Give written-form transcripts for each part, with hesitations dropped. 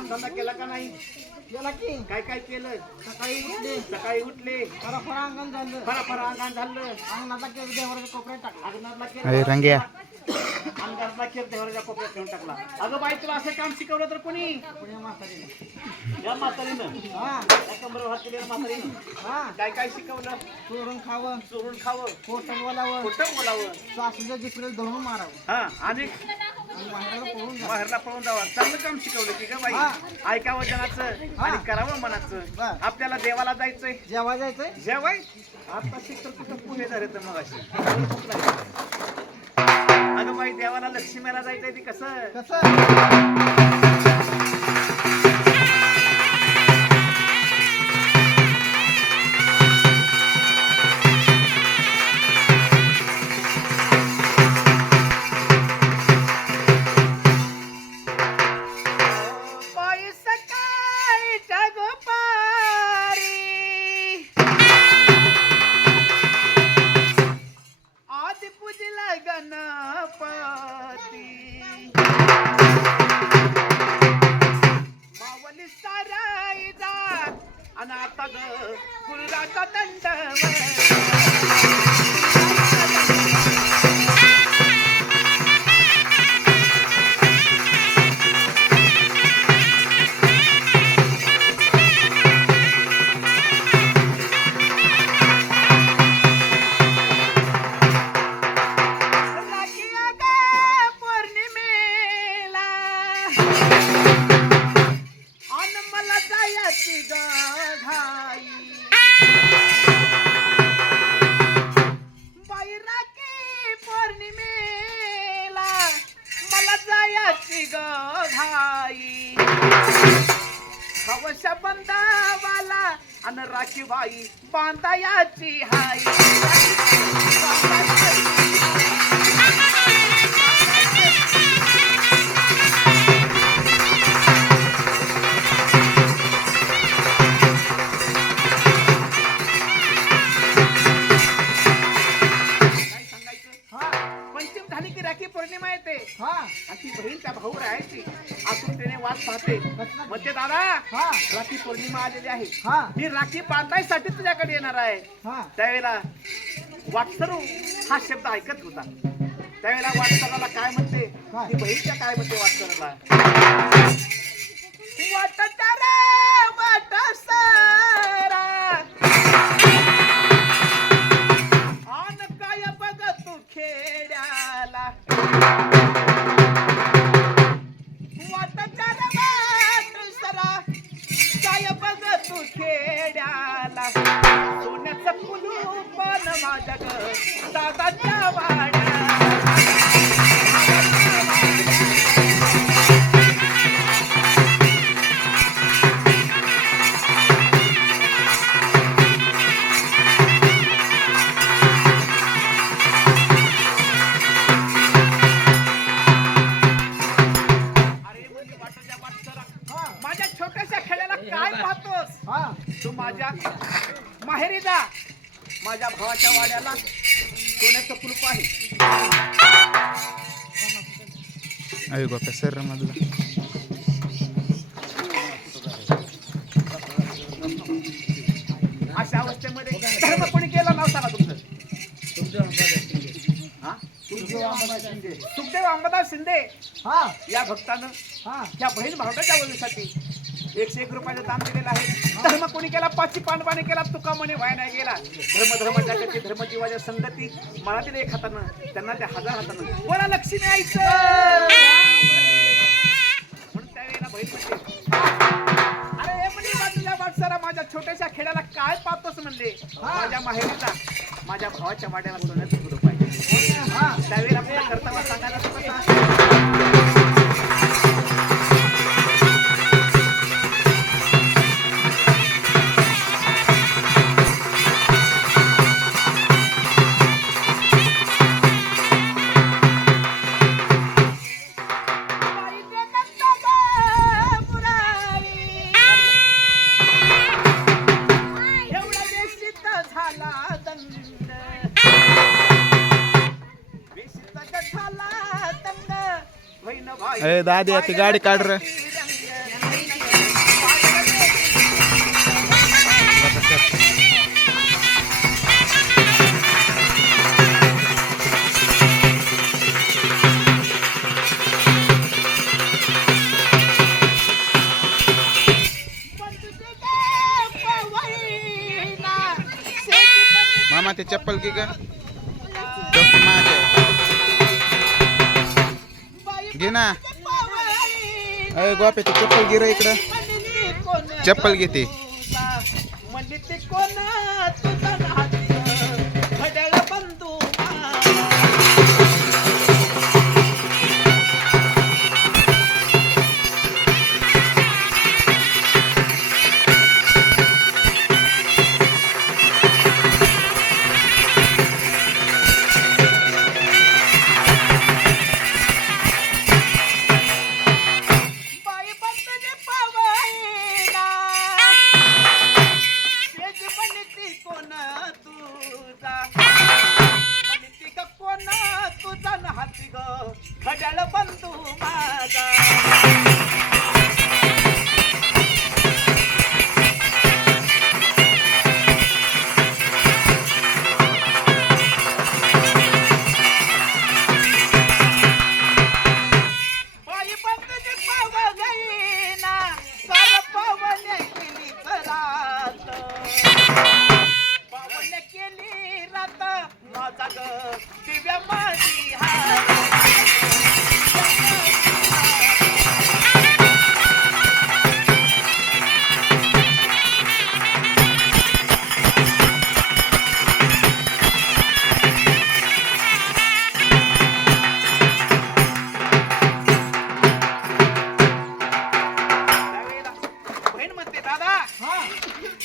काम धंदा केला का नाही? गेला की काय काय केलं? सकाळी उठले फरा अंगण झालं फरा अंगण झालं. अंगणातला केस देवराच्या कोपऱ्यात टाकला अंगणातला अरे केलं रंग्या अंगणातला केलं देवराच्या कोपऱ्यात ठेवून टाकला. अगं बाई तुला असं काम शिकवलं तर कोणी? पुण्या म्हातारीला या म्हातारीनं हा या कमरेवर हात केलेल्या म्हातारीनं हा काय काय शिकवलं? चोरून खावं चोरून खावं, खोटं बोलावं खोटं बोलावं, सासूच्या जिकडे धरून मारावं हा आणि आणि बाहेरला पळून जावं. बाहेरला पळून जावं. चांगलं काम शिकवलं की ग बाई. हा. ऐकावं जनाचं आणि करावं मनाचं. बर. आपल्याला देवाला जायचंय जेव्हा जायचंय जेवाय आता शिकतर कुठं पुढे झाले तर मग अशी अगं बाई देवाला लक्ष्मीला जायचंय ती कसं कसं बाई सकाळी जगपारी आदि पूजला गणपती मावली साराई जा आणि आता ग फुलाचा पौर्णिमेला अन मला जायची ग घाई बाई राखी पौर्णिमेला मला जायची ग घाई हवशा बंदावाला अन राखी बाई बांधायाची हाई पंचम झाली की राखी पौर्णिमा येते हा आणि ती बहीण त्या भाऊ राहायची आतून त्याने वाट पाहते म्हणते दादा हा राखी पौर्णिमा आलेली आहे हा मी राखी बांधायसाठी तुझ्याकडे येणार आहे हा त्यावेळेला वाटसरू हा शब्द ऐकत होता त्यावेळेला वाटसराला काय म्हणते ती बहीणच्या काय म्हणते वाटसराला वाटसरा वाटसरा आन काय बघ तू खेड्याला वाटसरा वाटसरा काय बघ तू खेड्याला सोन्याचं कुलूपन माझ्या ग दादाच्या वाड्या अरे म्हणजे वाटच्या वाटसरा माझ्या छोट्याशा खेळाला काय पाहतोस हा तू माझ्या माहेरी जा माझ्या भावाच्या वाड्याला सोन्याचं कुलूप आहे अरे बापा सर मधला अशा अवस्थेमध्ये धर्म कोणी केला नव्हता ना तुमचं हा? सुखदेव अंबादास शिंदे हा या भक्तानं हा या बहीण भावटाच्या वळीसाठी 101 रुपयाचं दान दिलेलं आहे धर्म कोणी केला पाची पांडवाने केला तुका म्हणे वाया नाही गेला धर्म जगाची धर्मजीवाच्या संगती मला दिले एक हातानं त्यांना त्या 1000 हातानं बोला लक्ष्मी आईचं म्हणून त्यावेळेला बहीण म्हणते अरे हे म्हणजे बाजूला वाटसारा माझ्या छोट्याशा खेड्याला काय पाहतोस म्हणले माझ्या माहेरीला माझ्या भावाच्या वाड्याला सोन्याचं कुलूप आहे हा त्यावेळेला आपल्याला कर्तव्य सांगायला कसं अरे दादी ती गाडी काढ रे घे का चप्पल माझ्या घे ना. अय गोप्या तू चप्पल घे रे इकडं. चप्पल घेते. म्हणजे ते कोणा तुझा नाती घड्याळ बंधू घड्याळ बंधू माझा. बाई बंधूची पाव गईना सर पावने केली रात. पावने केली रात माझा ग दिव्या माझी हात. बहीण म्हणते दादा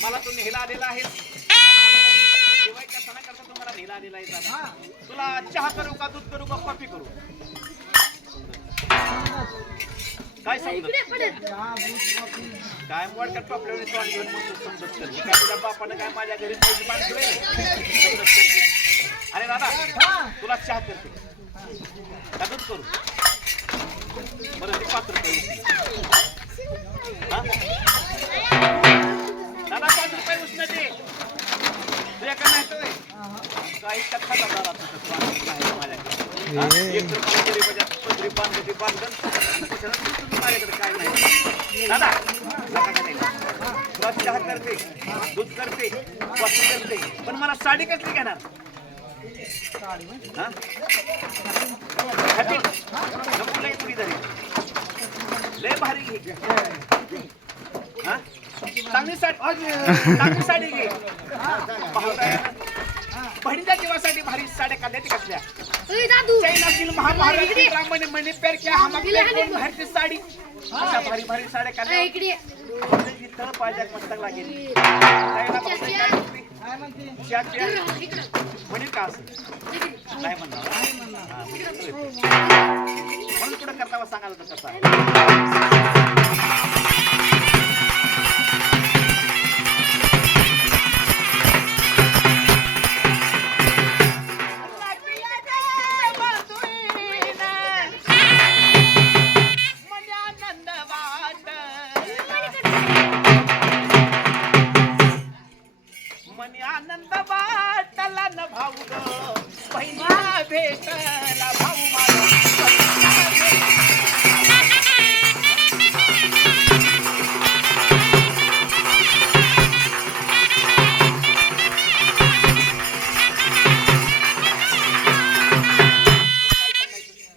मला तू नेहला आलेला आहे. दिवाळीच्या सणाकरता तुम्हाला नेहला आलेला आहे दादा. तुला चहा करू का दूध करू का कॉफी करू काय समजत काय मोडक्यात टोपल्यावर तोंड घेऊन म्हणतो समजत कर. काय तुझ्या बापानं काय माझ्या घरी पैसे पाठवले समजत कर. अरे दादा तुला चहा करते का दूध करू बरं ते 5 रुपये दादा 5 रुपये उष्ण दे तुझ्या का नाही काही कथा दादा माझ्याकडे 1 रुपया गरीबाच्या पदरी बांधली बांधून माझ्याकडे काय नाही दादा तुला चहा करते दूध करते कॉफी करते पण मला साडी कसली घेणार नको लय पुरी झाली लय भारी घे चांगली साडी घे. बहिणीच्या जीवासाठी भारी साड्या काढल्या ती कसल्या चैनातील महाभारती ब्राह्मण मणी पेरक्या भारतीय साडी अशा भारी भारी साड्या काढल्या तळ पाहिजे मस्तक लागेल म्हणेल का असं काय म्हणणार म्हणून कुठं करता सांगायला तर कसा आनंद वाटला न भाऊ ग बहिणीला भेटला भाऊ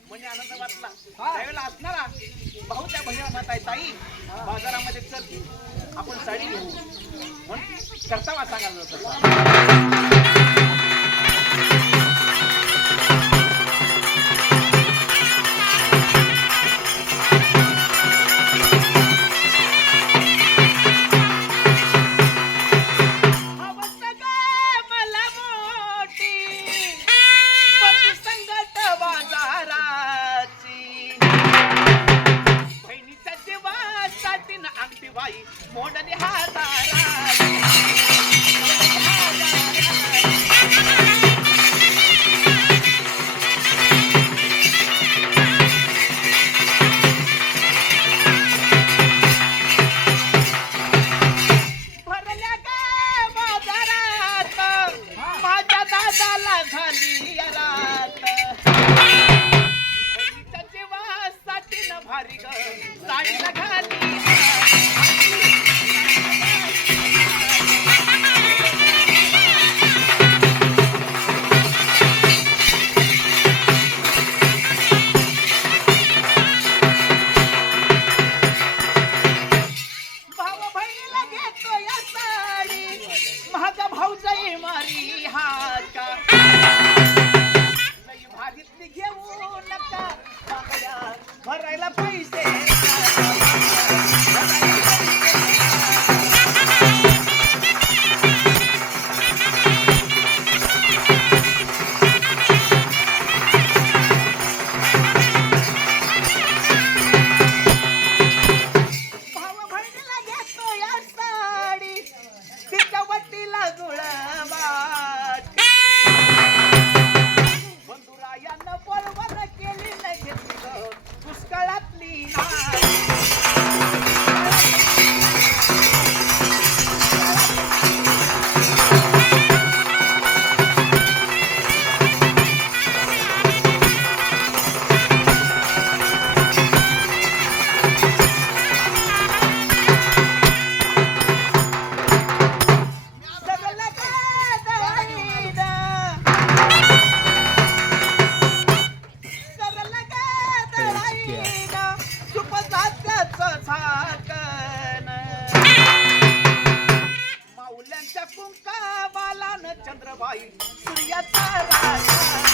म्हणजे आनंद वाटला त्यावेळेला असणारा भाऊ त्या बहिणीला म्हणताय ताई बाजारामध्ये चल आपण साडी घेऊ म्हणून करता सांगायला मोडली हातारा भरल्या का बाजारात माझ्या दादाला झाली रात बहिणीच्या जीवासाठी न भारी ग साडीला घाली चंद्रबाई सूर्याचा राजा